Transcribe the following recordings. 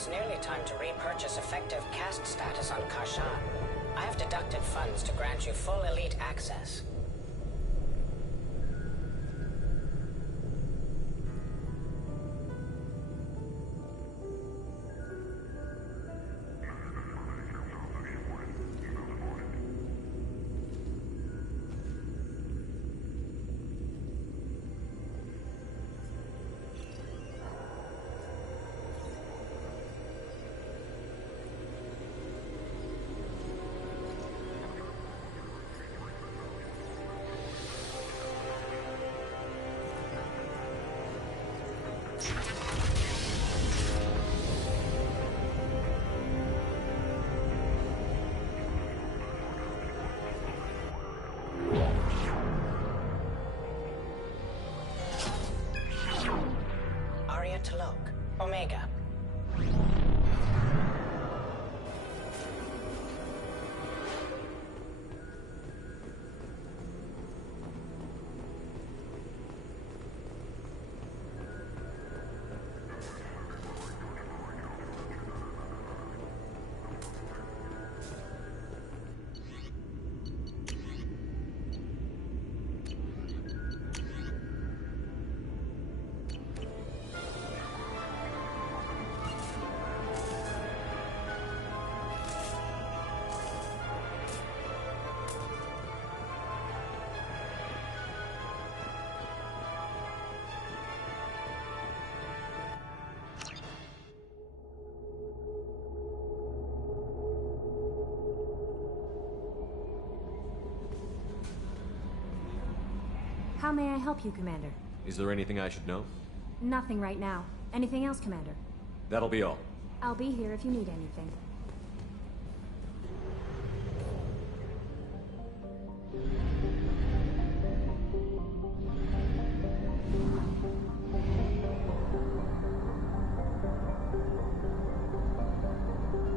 it's nearly time to repurchase effective caste status on Karshan. I have deducted funds to grant you full elite access. T'Lok, Omega. How may I help you, Commander? Is there anything I should know? Nothing right now. Anything else, Commander? That'll be all. I'll be here if you need anything.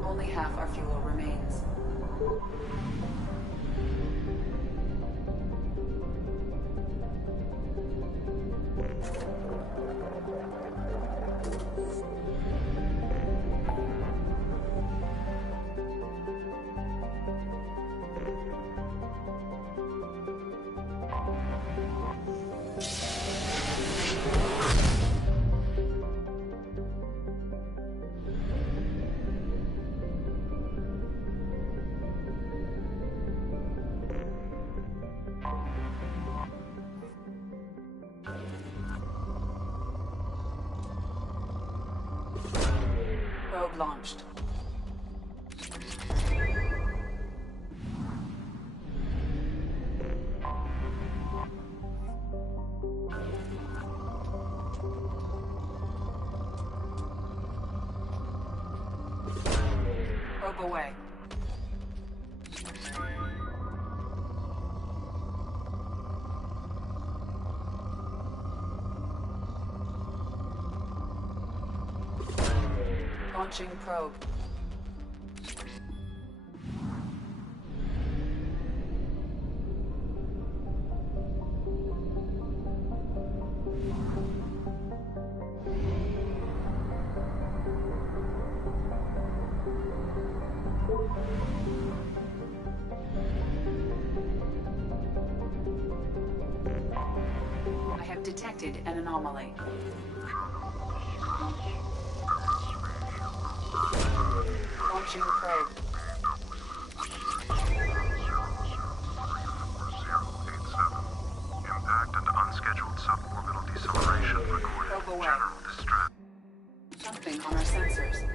Only half our fuel remains. Probe launched. Probe away. Launching probe. I have detected an anomaly. Launching probe. Impact and unscheduled suborbital deceleration recorded. Probe away. General distress. Something on our sensors.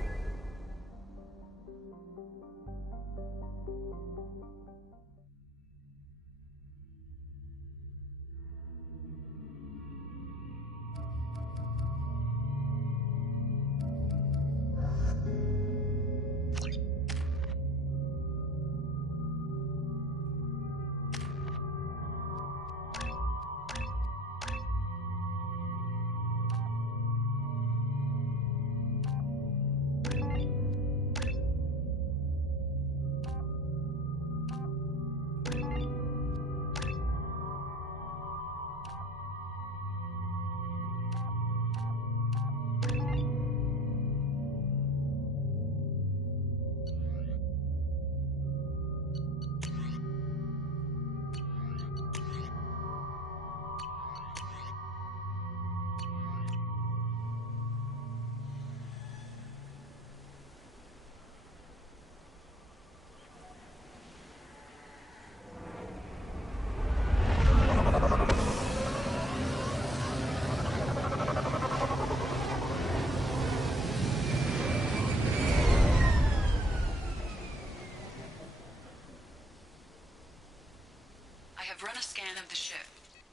scan of the ship.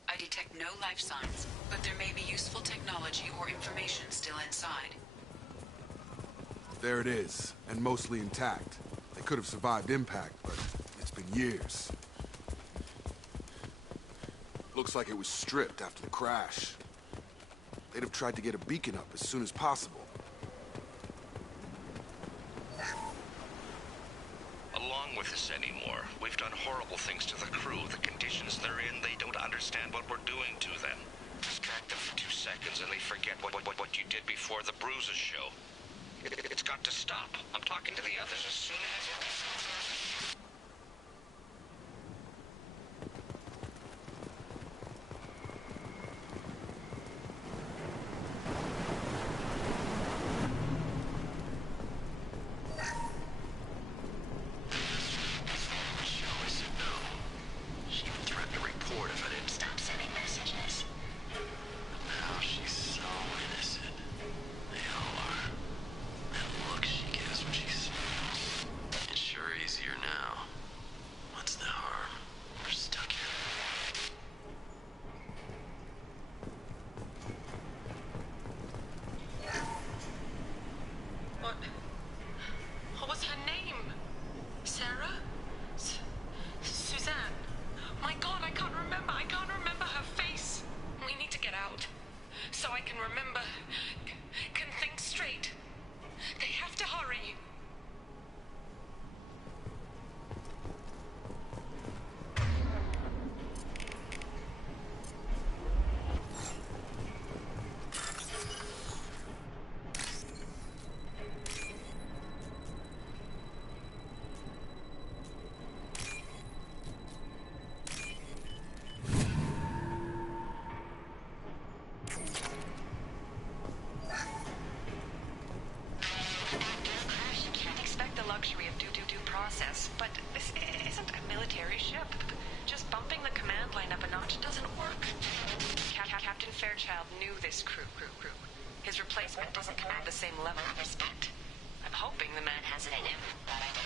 I detect no life signs, but there may be useful technology or information still inside. There it is, and mostly intact. They could have survived impact, but it's been years. Looks like it was stripped after the crash. They'd have tried to get a beacon up as soon as possible. Along with this anymore. We've done horrible things to the crew. The conditions they're in, they don't understand what we're doing to them. Distract them for 2 seconds and they forget what you did before the bruises show. It's got to stop. I'm talking to the others as soon as... What was her name? Sarah? Suzanne? My God, I can't remember. I can't remember her face. We need to get out. So I can remember. Can think straight. They have to hurry. Process, but this isn't a military ship. Just bumping the command line up a notch doesn't work. Captain Fairchild knew this crew. His replacement doesn't command the same level of respect. I'm hoping the man has it in him, but I don't.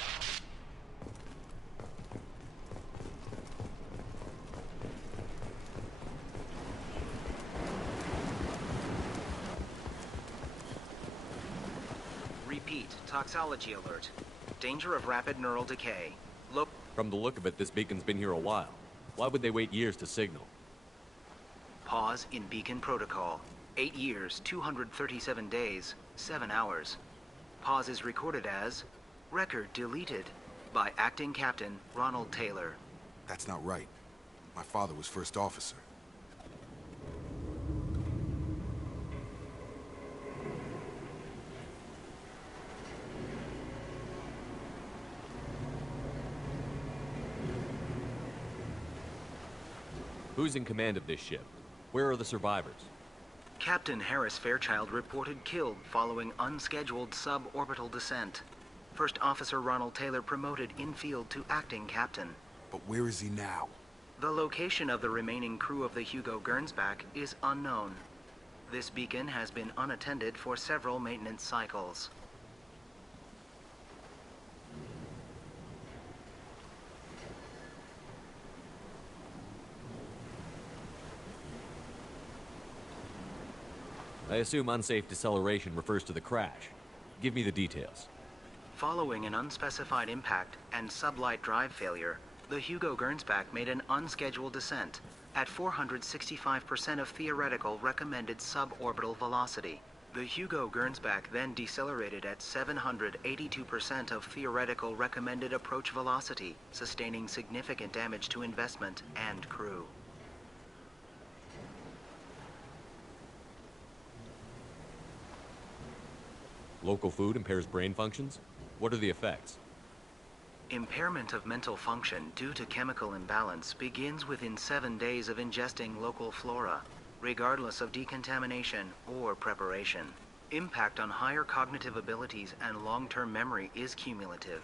Repeat, toxology alert. Danger of rapid neural decay. Look. From the look of it, this beacon's been here a while. Why would they wait years to signal? Pause in beacon protocol. 8 years, 237 days, 7 hours. Pause is recorded as record deleted by Acting Captain Ronald Taylor. That's not right. My father was first officer. Who's in command of this ship? Where are the survivors? Captain Harris Fairchild reported killed following unscheduled suborbital descent. First Officer Ronald Taylor promoted in-field to acting captain. But where is he now? The location of the remaining crew of the Hugo Gernsback is unknown. This beacon has been unattended for several maintenance cycles. I assume unsafe deceleration refers to the crash. Give me the details. Following an unspecified impact and sublight drive failure, the Hugo Gernsback made an unscheduled descent at 465% of theoretical recommended suborbital velocity. The Hugo Gernsback then decelerated at 782% of theoretical recommended approach velocity, sustaining significant damage to investment and crew. Local food impairs brain functions? What are the effects? Impairment of mental function due to chemical imbalance begins within 7 days of ingesting local flora, regardless of decontamination or preparation. Impact on higher cognitive abilities and long-term memory is cumulative,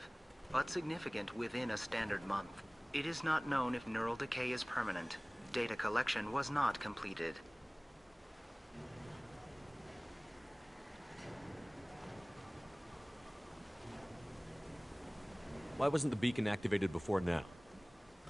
but significant within a standard month. It is not known if neural decay is permanent. Data collection was not completed. Why wasn't the beacon activated before now?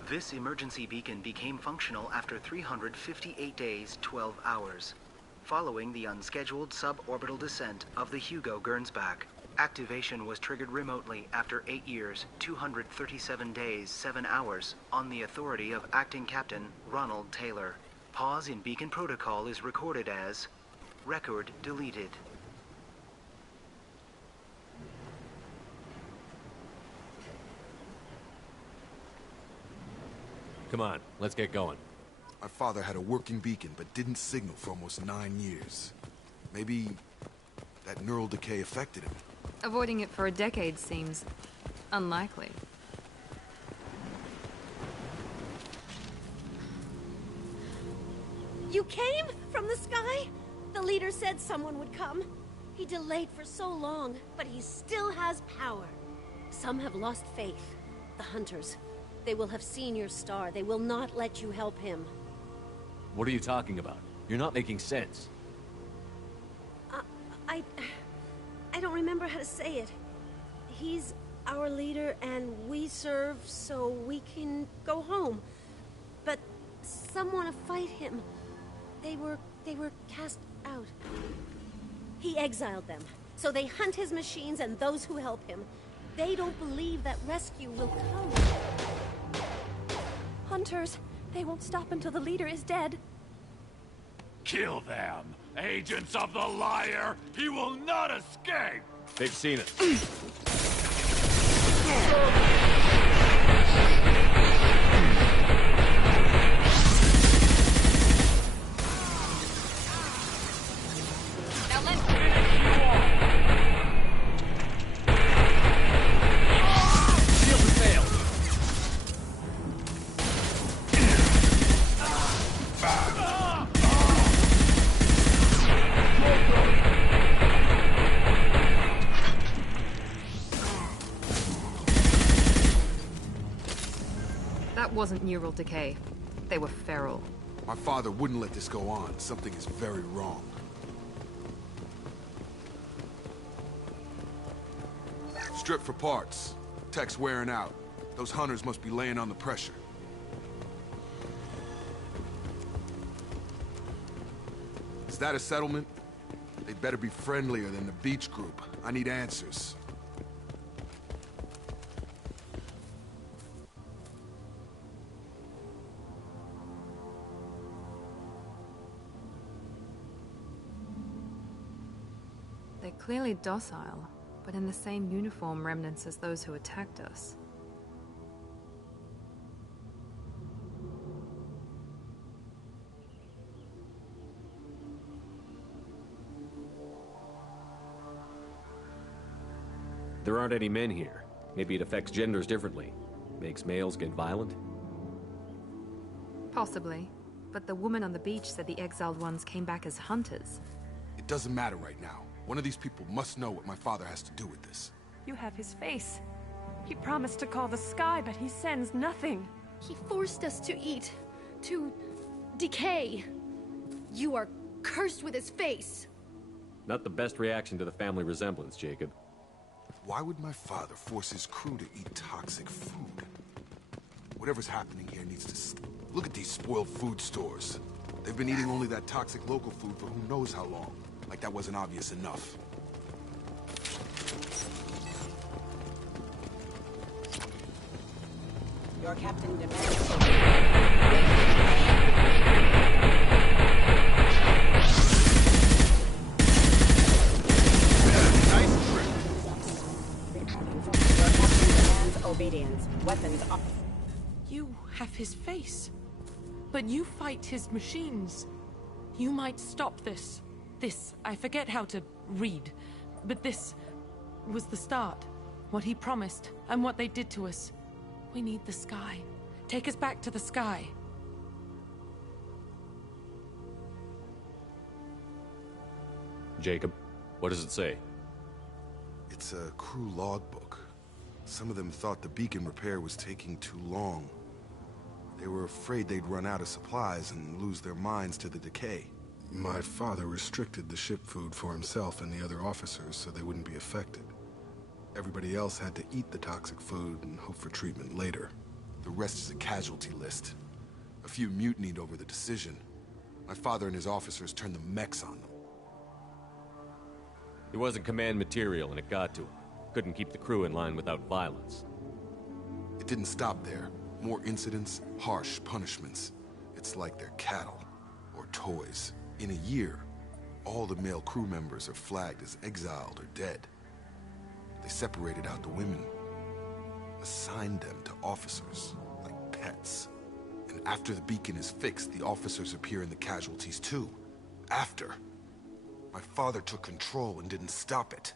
This emergency beacon became functional after 358 days, 12 hours, following the unscheduled suborbital descent of the Hugo Gernsback. Activation was triggered remotely after 8 years, 237 days, 7 hours, on the authority of Acting Captain Ronald Taylor. Pause in beacon protocol is recorded as record deleted. Come on, let's get going. My father had a working beacon, but didn't signal for almost 9 years. Maybe that neural decay affected him. Avoiding it for a decade seems unlikely. You came from the sky? The leader said someone would come. He delayed for so long, but he still has power. Some have lost faith. The hunters. They will have seen your star. They will not let you help him. What are you talking about? You're not making sense. I don't remember how to say it. He's our leader and we serve so we can go home. But some want to fight him. They were cast out. He exiled them. So they hunt his machines and those who help him. They don't believe that rescue will come. Hunters, they won't stop until the leader is dead. Kill them! Agents of the liar! He will not escape! They've seen us. Now let's finish you off! Shield has failed. That wasn't neural decay. They were feral. My father wouldn't let this go on. Something is very wrong. Strip for parts. Tech's wearing out. Those hunters must be laying on the pressure. Is that a settlement? They'd better be friendlier than the beach group. I need answers. They're clearly docile, but in the same uniform remnants as those who attacked us. There aren't any men here. Maybe it affects genders differently. Makes males get violent? Possibly. But the woman on the beach said the exiled ones came back as hunters. It doesn't matter right now. One of these people must know what my father has to do with this. You have his face. He promised to call the sky, but he sends nothing. He forced us to eat, to decay. You are cursed with his face. Not the best reaction to the family resemblance, Jacob. Why would my father force his crew to eat toxic food? Whatever's happening here needs to... Look at these spoiled food stores. They've been eating only that toxic local food for who knows how long. Like that wasn't obvious enough. Your captain demands... Nice trick. Your captain demands obedience. Weapons off. You have his face. But you fight his machines. You might stop this. This, I forget how to read. But this was the start. What he promised, and what they did to us. We need the sky. Take us back to the sky. Jacob, what does it say? It's a crew logbook. Some of them thought the beacon repair was taking too long. They were afraid they'd run out of supplies and lose their minds to the decay. My father restricted the ship food for himself and the other officers so they wouldn't be affected. Everybody else had to eat the toxic food and hope for treatment later. The rest is a casualty list. A few mutinied over the decision. My father and his officers turned the mechs on them. He wasn't command material and it got to him. Couldn't keep the crew in line without violence. It didn't stop there. More incidents, harsh punishments. It's like they're cattle, or toys. In a year, all the male crew members are flagged as exiled or dead. They separated out the women, assigned them to officers, like pets. And after the beacon is fixed, the officers appear in the casualties too. After. My father took control and didn't stop it.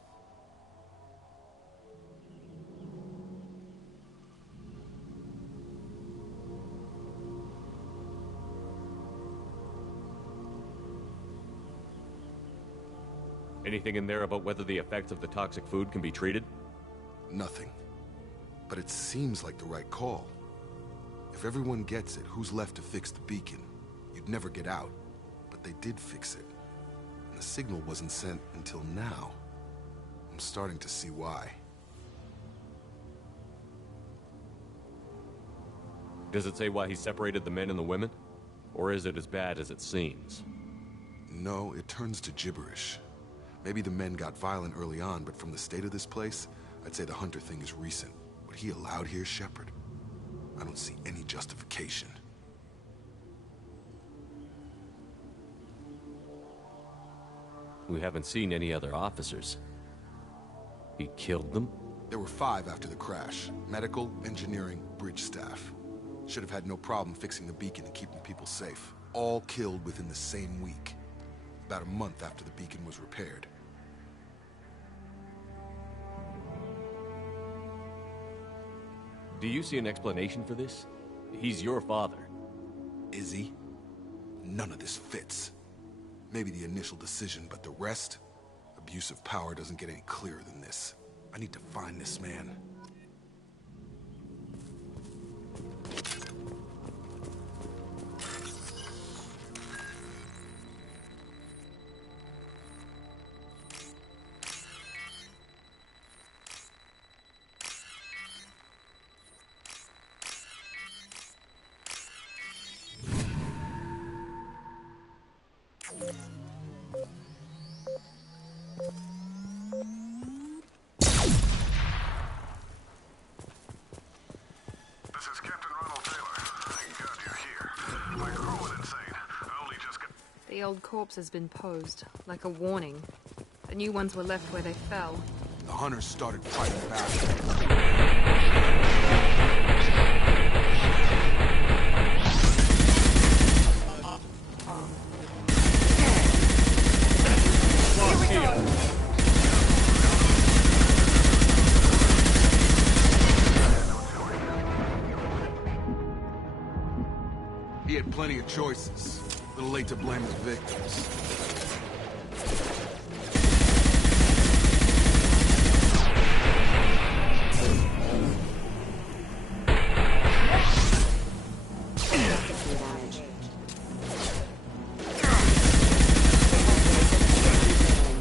Anything in there about whether the effects of the toxic food can be treated? Nothing. But it seems like the right call. If everyone gets it, who's left to fix the beacon? You'd never get out. But they did fix it. And the signal wasn't sent until now. I'm starting to see why. Does it say why he separated the men and the women? Or is it as bad as it seems? No, it turns to gibberish. Maybe the men got violent early on, but from the state of this place, I'd say the Hunter thing is recent. What he allowed here, Shepard, I don't see any justification. We haven't seen any other officers. He killed them? There were 5 after the crash. Medical, engineering, bridge staff. Should have had no problem fixing the beacon and keeping people safe. All killed within the same week. About a month after the beacon was repaired. Do you see an explanation for this? He's your father. Is he? None of this fits. Maybe the initial decision, but the rest? Abuse of power doesn't get any clearer than this. I need to find this man. The old corpse has been posed, like a warning. The new ones were left where they fell. The hunters started fighting back. He had plenty of choices. A little late to blame his victims.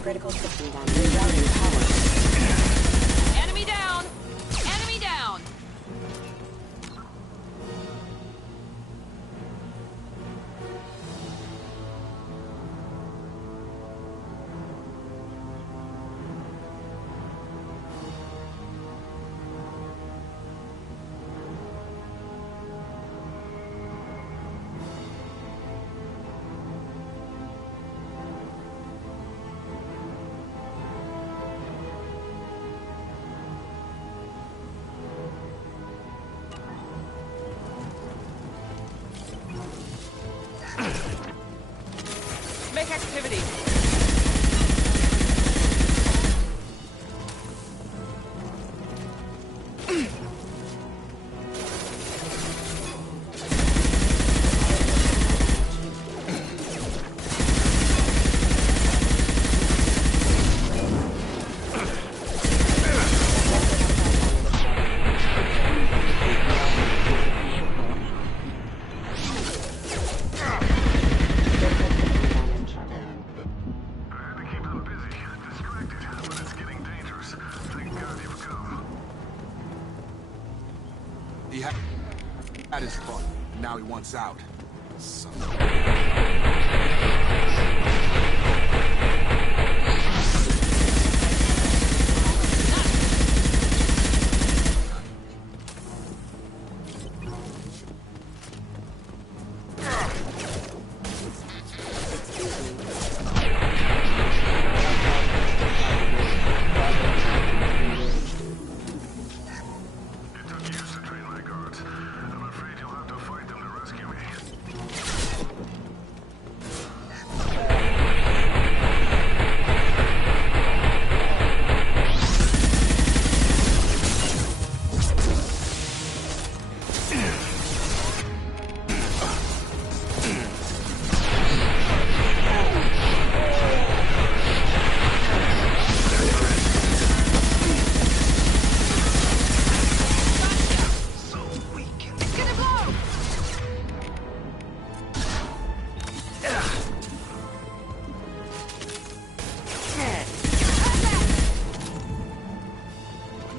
Critical system damage. Rerouting power. Enemy down! Enemy down! Make activity! At his front, and now he wants out. Son of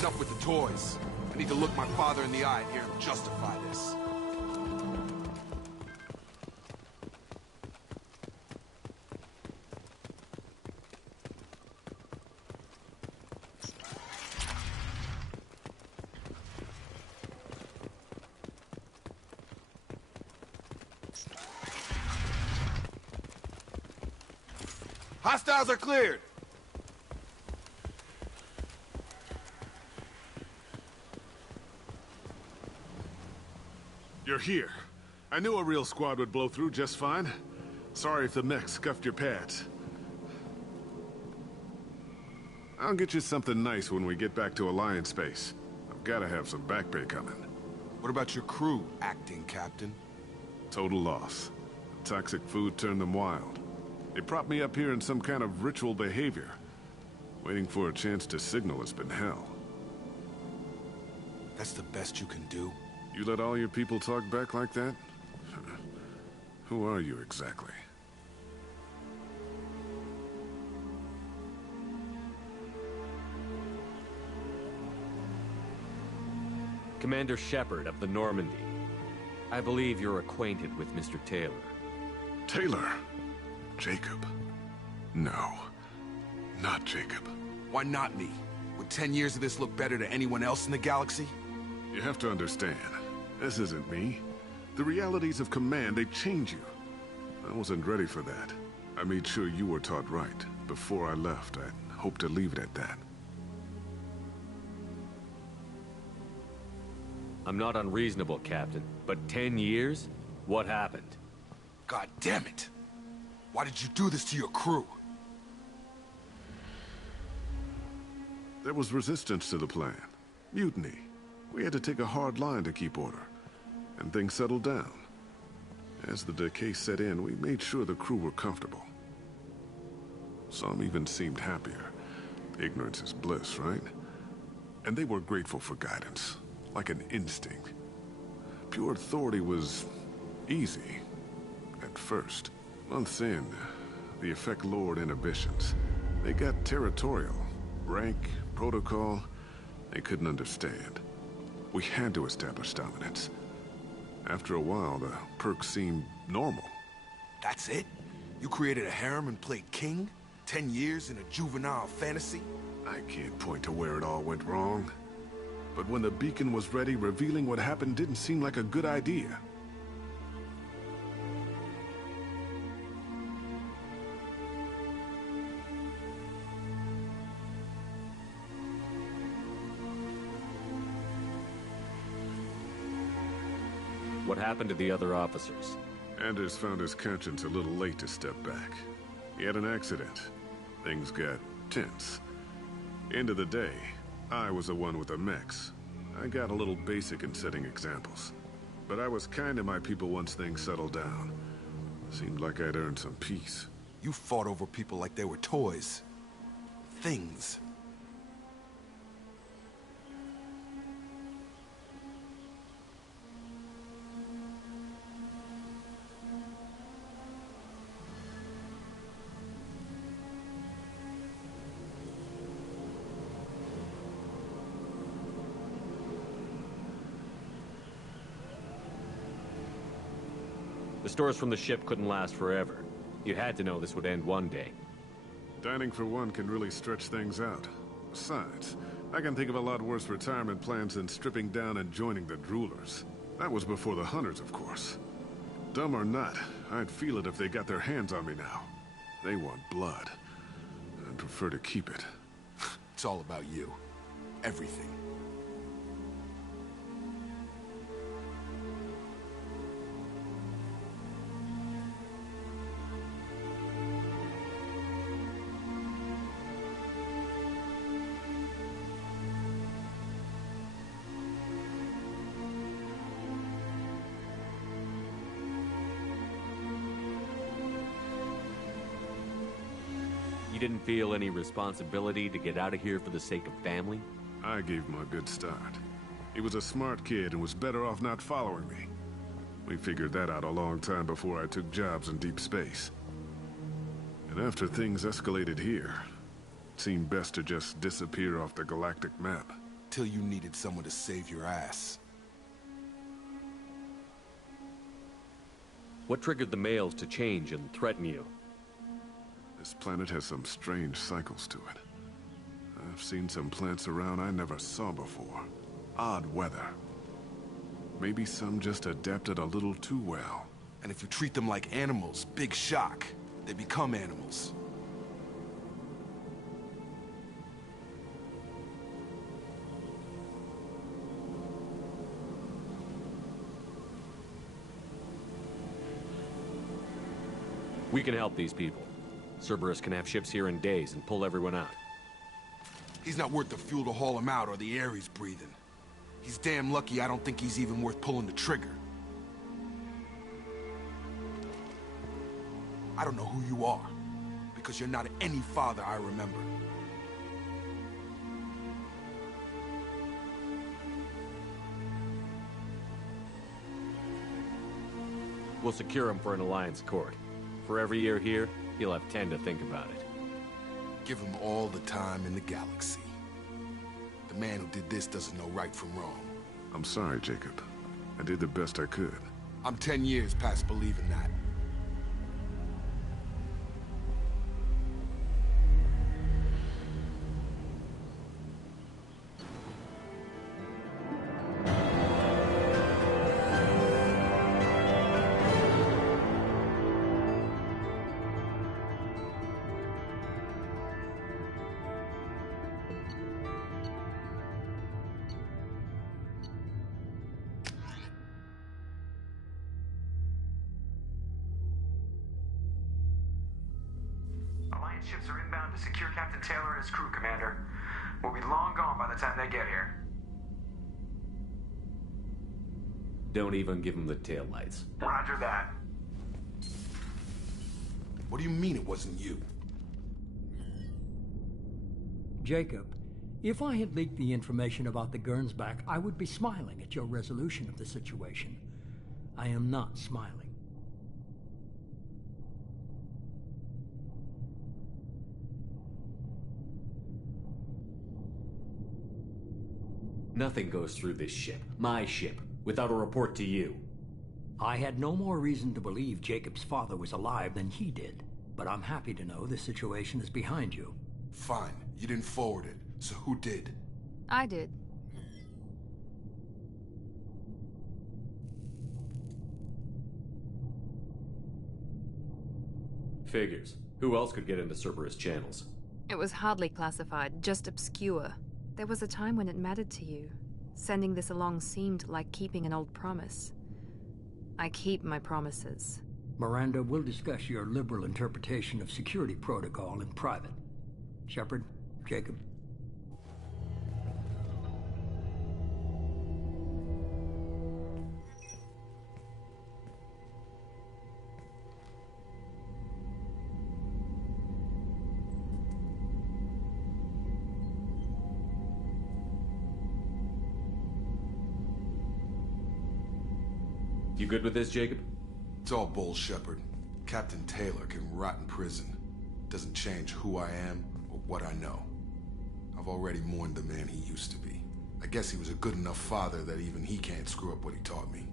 Enough with the toys. I need to look my father in the eye and hear him justify this. Hostiles are cleared! You're here. I knew a real squad would blow through just fine. Sorry if the mech scuffed your pads. I'll get you something nice when we get back to Alliance Base. I've gotta have some back pay coming. What about your crew, acting captain? Total loss. Toxic food turned them wild. They propped me up here in some kind of ritual behavior. Waiting for a chance to signal has been hell. That's the best you can do? You let all your people talk back like that? Who are you exactly? Commander Shepard of the Normandy. I believe you're acquainted with Mr. Taylor. Taylor? Jacob? No. Not Jacob. Why not me? Would 10 years of this look better to anyone else in the galaxy? You have to understand, this isn't me. The realities of command, they change you. I wasn't ready for that. I made sure you were taught right. Before I left, I hoped to leave it at that. I'm not unreasonable, Captain, but 10 years? What happened? God damn it! Why did you do this to your crew? There was resistance to the plan. Mutiny. We had to take a hard line to keep order. And things settled down. As the decay set in, we made sure the crew were comfortable. Some even seemed happier. Ignorance is bliss, right? And they were grateful for guidance, like an instinct. Pure authority was easy, at first. Months in, the effect lowered inhibitions. They got territorial. Rank, protocol, they couldn't understand. We had to establish dominance. After a while, the perks seemed normal. That's it? You created a harem and played king? 10 years in a juvenile fantasy? I can't point to where it all went wrong. But when the beacon was ready, revealing what happened didn't seem like a good idea. What happened to the other officers? Anders found his conscience a little late to step back. He had an accident. Things got tense. End of the day, I was the one with the mechs. I got a little basic in setting examples. But I was kind to my people once things settled down. Seemed like I'd earned some peace. You fought over people like they were toys. Things. stores from the ship couldn't last forever. You had to know this would end one day. Dining for one can really stretch things out. Besides, I can think of a lot worse retirement plans than stripping down and joining the Droolers. That was before the Hunters, of course. Dumb or not, I'd feel it if they got their hands on me now. They want blood. I'd prefer to keep it. It's all about you. Everything. You didn't feel any responsibility to get out of here for the sake of family? I gave him a good start. He was a smart kid and was better off not following me. We figured that out a long time before I took jobs in deep space. And after things escalated here, it seemed best to just disappear off the galactic map. Till you needed someone to save your ass. What triggered the males to change and threaten you? This planet has some strange cycles to it. I've seen some plants around I never saw before. Odd weather. Maybe some just adapted a little too well. And if you treat them like animals, big shock. They become animals. We can help these people. Cerberus can have ships here in days and pull everyone out. He's not worth the fuel to haul him out or the air he's breathing. He's damn lucky I don't think he's even worth pulling the trigger. I don't know who you are, because you're not any father I remember. We'll secure him for an Alliance court. For every year here, he'll have 10 to think about it. Give him all the time in the galaxy. The man who did this doesn't know right from wrong. I'm sorry, Jacob. I did the best I could. I'm 10 years past believing that. Ships are inbound to secure Captain Taylor and his crew, Commander. We'll be long gone by the time they get here. Don't even give him the taillights. Roger that. What do you mean it wasn't you? Jacob, if I had leaked the information about the Gernsback, I would be smiling at your resolution of the situation. I am not smiling. Nothing goes through this ship, my ship, without a report to you. I had no more reason to believe Jacob's father was alive than he did, but I'm happy to know the situation is behind you. Fine. You didn't forward it, so who did? I did. Figures. Who else could get into Cerberus channels? It was hardly classified, just obscure. There was a time when it mattered to you. Sending this along seemed like keeping an old promise. I keep my promises. Miranda, we'll discuss your liberal interpretation of security protocol in private. Shepard, Jacob. You good with this, Jacob? It's all bull, Shepard. Captain Taylor can rot in prison. Doesn't change who I am or what I know. I've already mourned the man he used to be. I guess he was a good enough father that even he can't screw up what he taught me.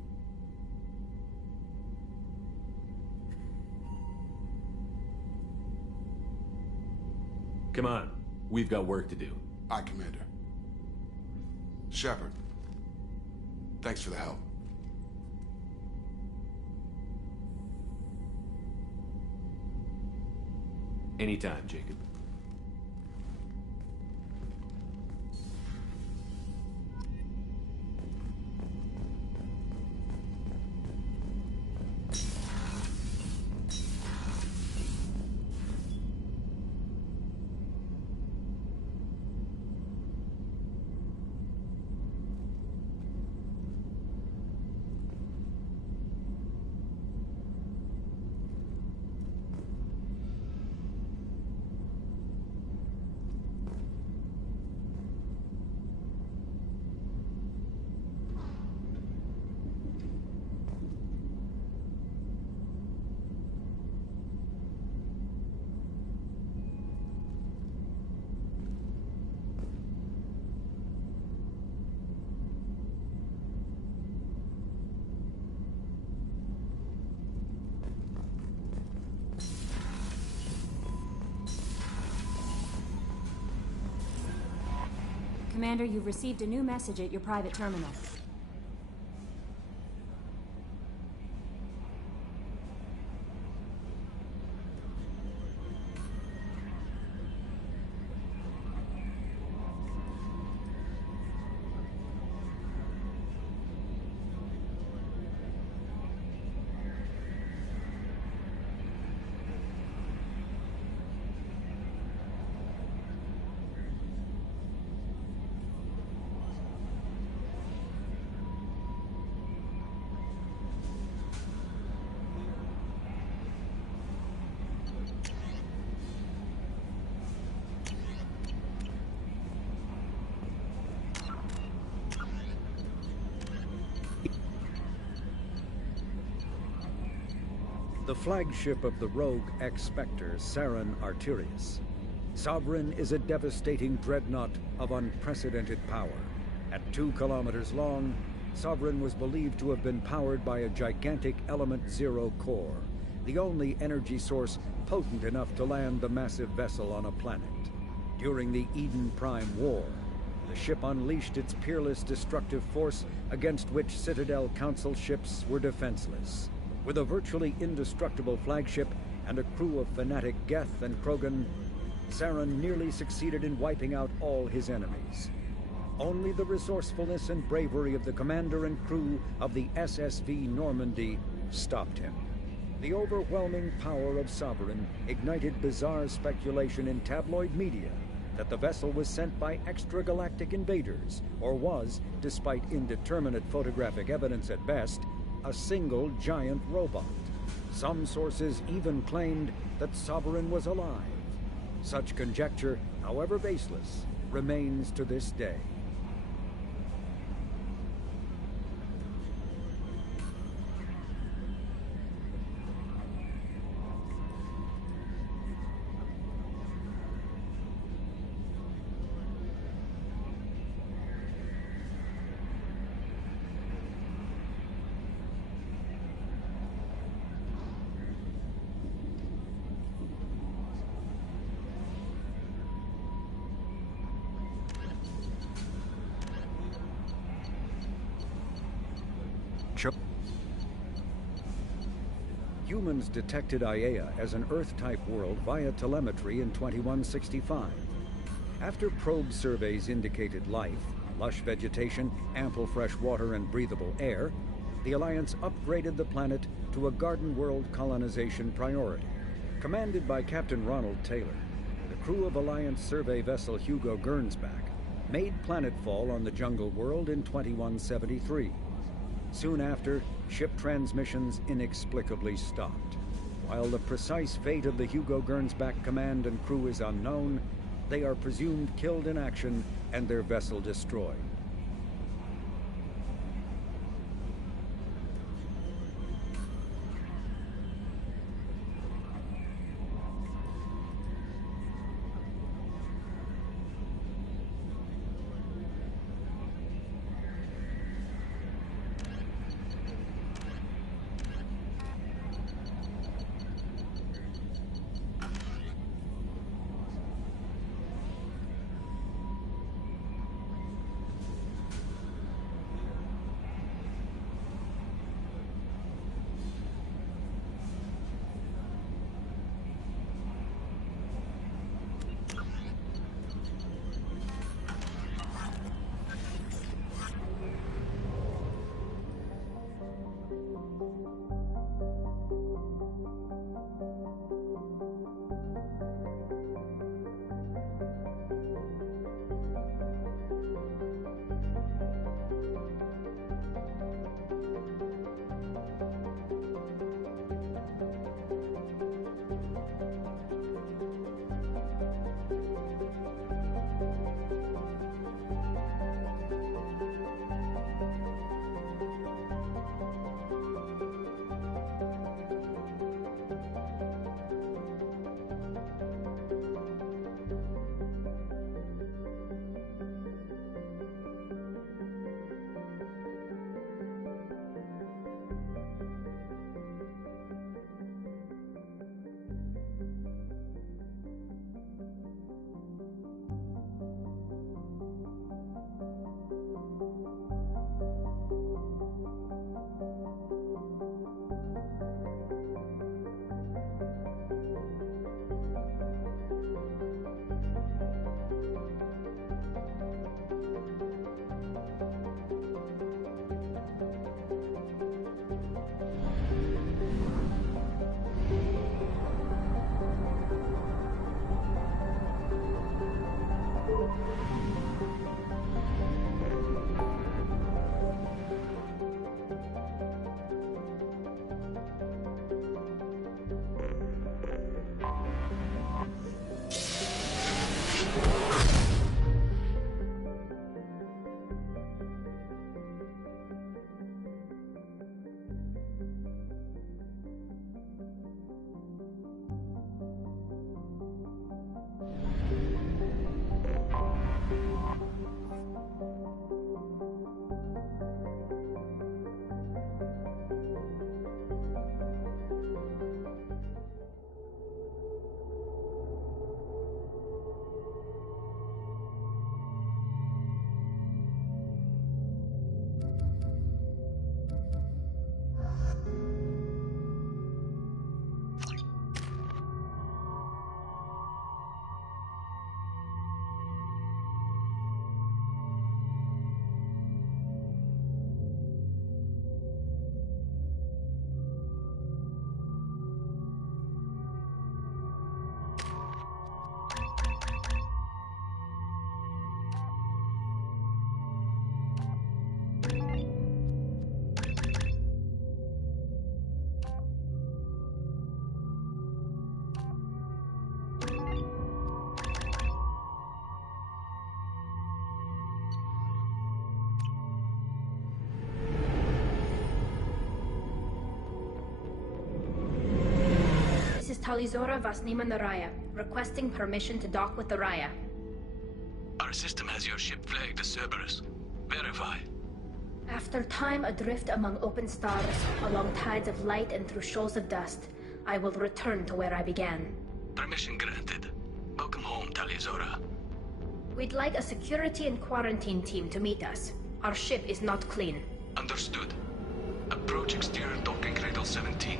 Come on. We've got work to do. Aye, Commander. Shepard, thanks for the help. Anytime, Jacob. Commander, you've received a new message at your private terminal. The flagship of the rogue X-Spectre, Saren Arterius. Sovereign is a devastating dreadnought of unprecedented power. At 2 kilometers long, Sovereign was believed to have been powered by a gigantic Element Zero core, the only energy source potent enough to land the massive vessel on a planet. During the Eden Prime War, the ship unleashed its peerless destructive force against which Citadel Council ships were defenseless. With a virtually indestructible flagship and a crew of fanatic Geth and Krogan, Saren nearly succeeded in wiping out all his enemies. Only the resourcefulness and bravery of the commander and crew of the SSV Normandy stopped him. The overwhelming power of Sovereign ignited bizarre speculation in tabloid media that the vessel was sent by extragalactic invaders, or was, despite indeterminate photographic evidence at best, a single giant robot. Some sources even claimed that Sovereign was alive. Such conjecture, however baseless, remains to this day. Humans detected Aiea as an Earth-type world via telemetry in 2165. After probe surveys indicated life, lush vegetation, ample fresh water, and breathable air, the Alliance upgraded the planet to a garden world colonization priority. Commanded by Captain Ronald Taylor, the crew of Alliance survey vessel Hugo Gernsback made planetfall on the jungle world in 2173. Soon after, ship transmissions inexplicably stopped. While the precise fate of the Hugo Gernsback command and crew is unknown, they are presumed killed in action and their vessel destroyed. Talizora Vasnima Naraya, requesting permission to dock with the Raya. Our system has your ship flagged as Cerberus. Verify. After time adrift among open stars, along tides of light and through shoals of dust, I will return to where I began. Permission granted. Welcome home, Talizora. We'd like a security and quarantine team to meet us. Our ship is not clean. Understood. Approach exterior docking cradle 17.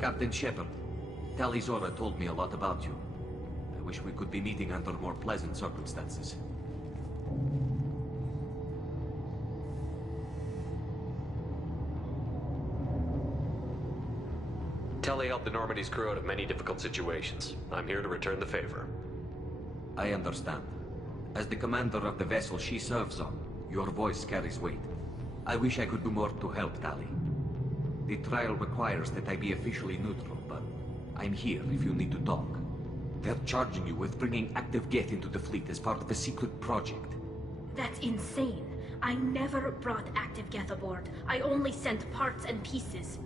Captain Shepard, Talizora told me a lot about you. I wish we could be meeting under more pleasant circumstances. Tali helped the Normandy's crew out of many difficult situations. I'm here to return the favor. I understand. As the commander of the vessel she serves on, your voice carries weight. I wish I could do more to help, Tali. The trial requires that I be officially neutral, but I'm here if you need to talk. They're charging you with bringing active Geth into the fleet as part of a secret project. That's insane. I never brought active Geth aboard. I only sent parts and pieces.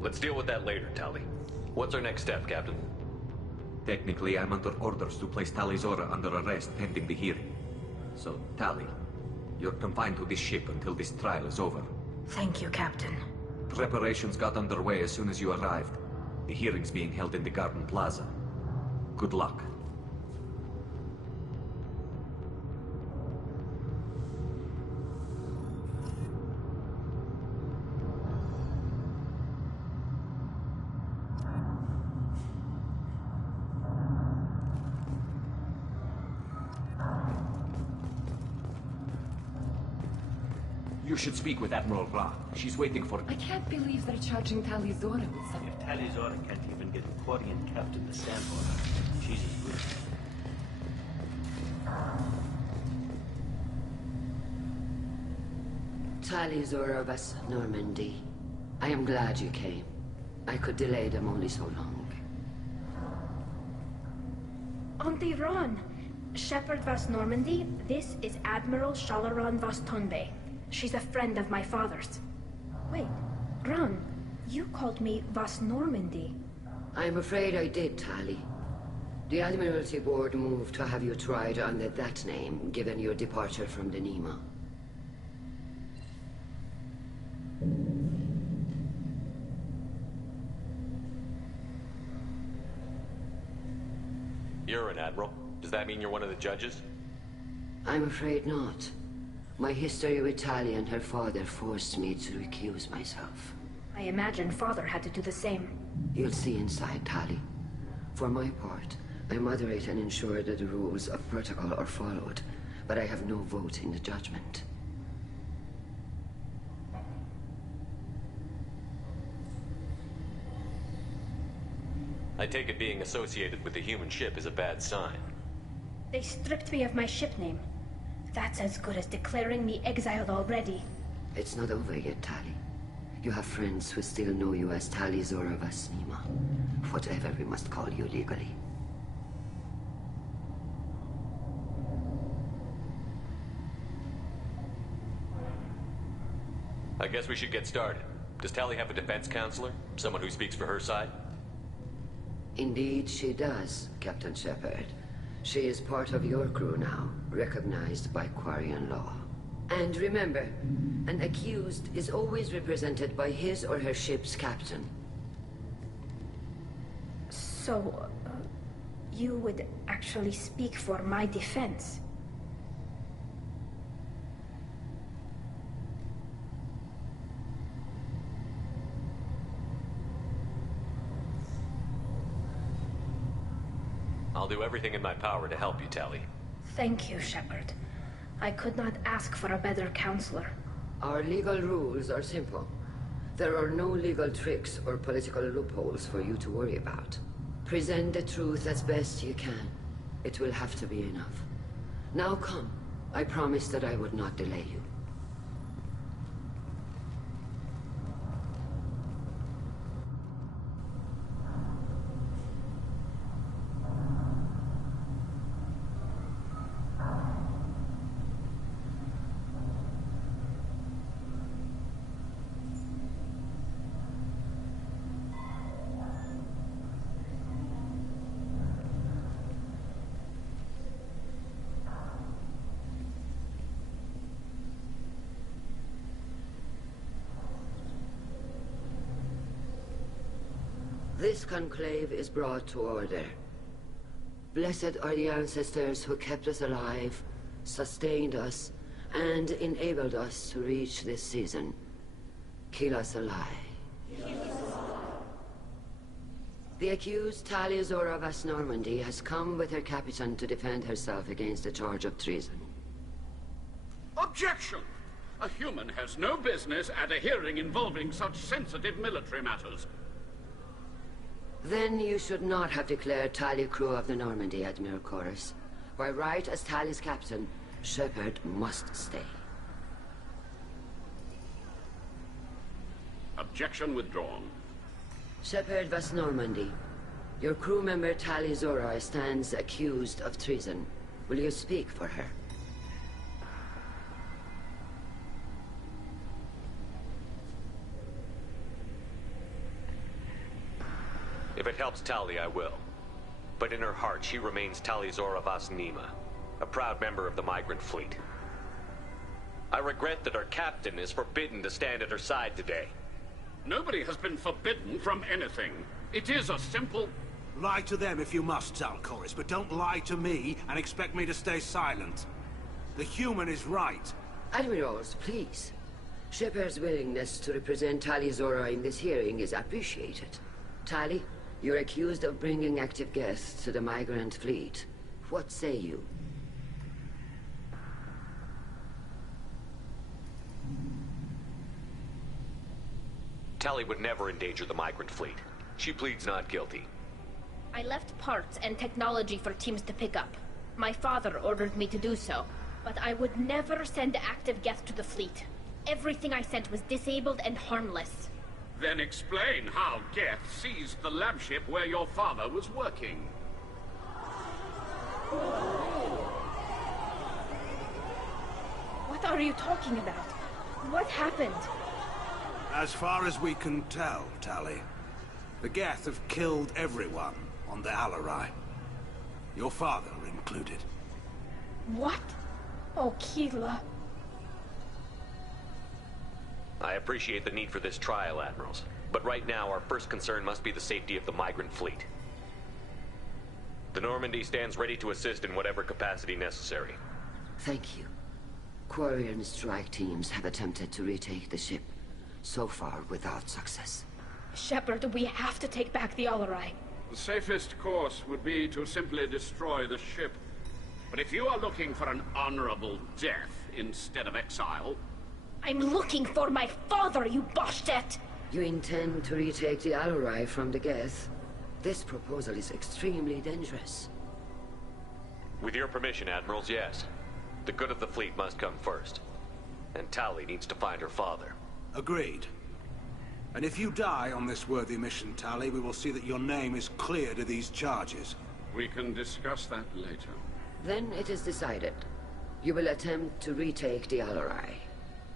Let's deal with that later, Tali. What's our next step, Captain? Technically, I'm under orders to place Talizora under arrest pending the hearing. So, Tali, you're confined to this ship until this trial is over. Thank you, Captain. Preparations got underway as soon as you arrived. The hearing's being held in the Garden Plaza. Good luck. You should speak with Admiral Ra. She's waiting for... I can't believe they're charging Talizora with something. If Talizora can't even get Quarian captain to stand for her, she's as good. Talizora Vas Normandy. I am glad you came. I could delay them only so long. Auntie Ron! Shepard Vas Normandy, this is Admiral Shalaron Vas Tonbe. She's a friend of my father's. Wait, Ron, you called me Vas Normandy. I'm afraid I did, Tali. The Admiralty Board moved to have you tried under that name, given your departure from the Nima. You're an admiral. Does that mean you're one of the judges? I'm afraid not. My history with Tali and her father forced me to recuse myself. I imagine father had to do the same. You'll see inside, Tali. For my part, I moderate and ensure that the rules of protocol are followed, but I have no vote in the judgment. I take it being associated with the human ship is a bad sign. They stripped me of my ship name. That's as good as declaring me exiled already. It's not over yet, Tali. You have friends who still know you as Talizora Vasnima. Whatever we must call you legally. I guess we should get started. Does Tali have a defense counselor? Someone who speaks for her side? Indeed she does, Captain Shepard. She is part of your crew now, recognized by Quarian law. And remember, an accused is always represented by his or her ship's captain. So, you would actually speak for my defense? I'll do everything in my power to help you, Tali. Thank you, Shepard. I could not ask for a better counselor. Our legal rules are simple. There are no legal tricks or political loopholes for you to worry about. Present the truth as best you can. It will have to be enough. Now come. I promised that I would not delay you. This conclave is brought to order. Blessed are the ancestors who kept us alive, sustained us, and enabled us to reach this season. Keep us alive. The accused Talia Zora Vas Normandy has come with her captain to defend herself against the charge of treason. Objection! A human has no business at a hearing involving such sensitive military matters. Then you should not have declared Talia crew of the Normandy, Admiral Chorus. By right as Talia's captain, Shepard must stay. Objection withdrawn. Shepard Vas Normandy, your crew member Talia Zora stands accused of treason. Will you speak for her? If it helps Talia, I will. But in her heart, she remains Talia Zora Vas Nima, a proud member of the migrant fleet. I regret that our captain is forbidden to stand at her side today. Nobody has been forbidden from anything. It is a simple... Lie to them if you must, Zalcoris, but don't lie to me and expect me to stay silent. The human is right. Admirals, please. Shepard's willingness to represent Talia Zora in this hearing is appreciated. Tali, you're accused of bringing active guests to the migrant fleet. What say you? Tali would never endanger the migrant fleet. She pleads not guilty. I left parts and technology for teams to pick up. My father ordered me to do so, but I would never send active guests to the fleet. Everything I sent was disabled and harmless. Then explain how Geth seized the lab ship where your father was working. What are you talking about? What happened? As far as we can tell, Tali, the Geth have killed everyone on the Alarai. Your father included. What? Oh, Keela. I appreciate the need for this trial, Admirals. But right now, our first concern must be the safety of the migrant fleet. The Normandy stands ready to assist in whatever capacity necessary. Thank you. Quarian strike teams have attempted to retake the ship, so far without success. Shepard, we have to take back the Alarai. The safest course would be to simply destroy the ship. But if you are looking for an honorable death instead of exile... I'm looking for my father, you Boshtet! You intend to retake the Alarai from the Geth? This proposal is extremely dangerous. With your permission, Admirals, yes. The good of the fleet must come first. And Tali needs to find her father. Agreed. And if you die on this worthy mission, Tali, we will see that your name is cleared of these charges. We can discuss that later. Then it is decided. You will attempt to retake the Alarai.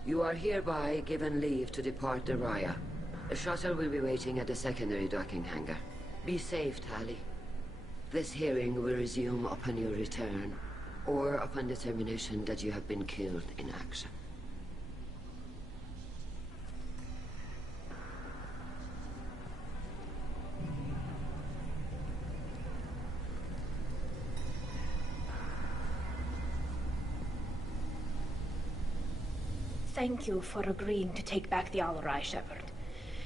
You are hereby given leave to depart the Raya. A shuttle will be waiting at the secondary docking hangar. Be safe, Tali. This hearing will resume upon your return, or upon determination that you have been killed in action. Thank you for agreeing to take back the Alarai, Shepard.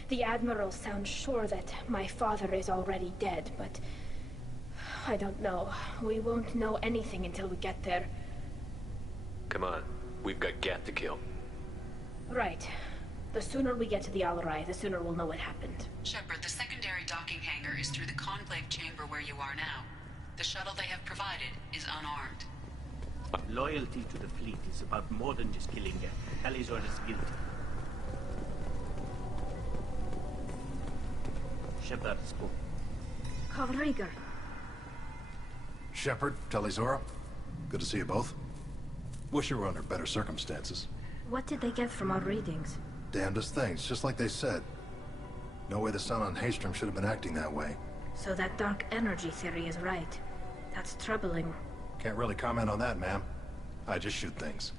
The Admiral sounds sure that my father is already dead, but... I don't know. We won't know anything until we get there. Come on. We've got Geth to kill. Right. The sooner we get to the Alarai, the sooner we'll know what happened. Shepard, the secondary docking hangar there is through the Conclave chamber where you are now. The shuttle they have provided is unarmed. Loyalty to the fleet is about more than just killing Geth. Tali'Zorah is guilty. Shepard spoke. Kovrigar. Shepard, Tali'Zorah, good to see you both. Wish you were under better circumstances. What did they get from our readings? Damnedest things, just like they said. No way the sun on Haestrom should have been acting that way. So that dark energy theory is right. That's troubling. Can't really comment on that, ma'am. I just shoot things.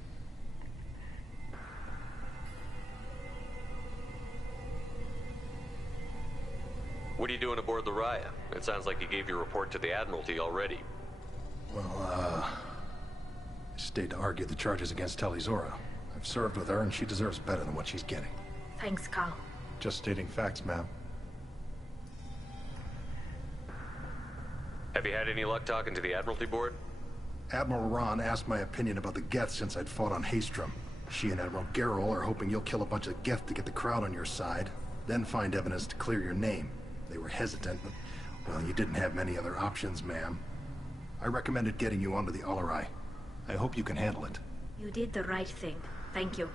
What are you doing aboard the Raya? It sounds like you gave your report to the Admiralty already. Well, I stayed to argue the charges against Tali'Zorah. I've served with her, and she deserves better than what she's getting. Thanks, Cal. Just stating facts, ma'am. Have you had any luck talking to the Admiralty board? Admiral Ron asked my opinion about the Geth since I'd fought on Haestrom. She and Admiral Gerrel are hoping you'll kill a bunch of Geth to get the crowd on your side, then find evidence to clear your name. They were hesitant, but, well, you didn't have many other options, ma'am. I recommended getting you onto the Alarai. I hope you can handle it. You did the right thing. Thank you.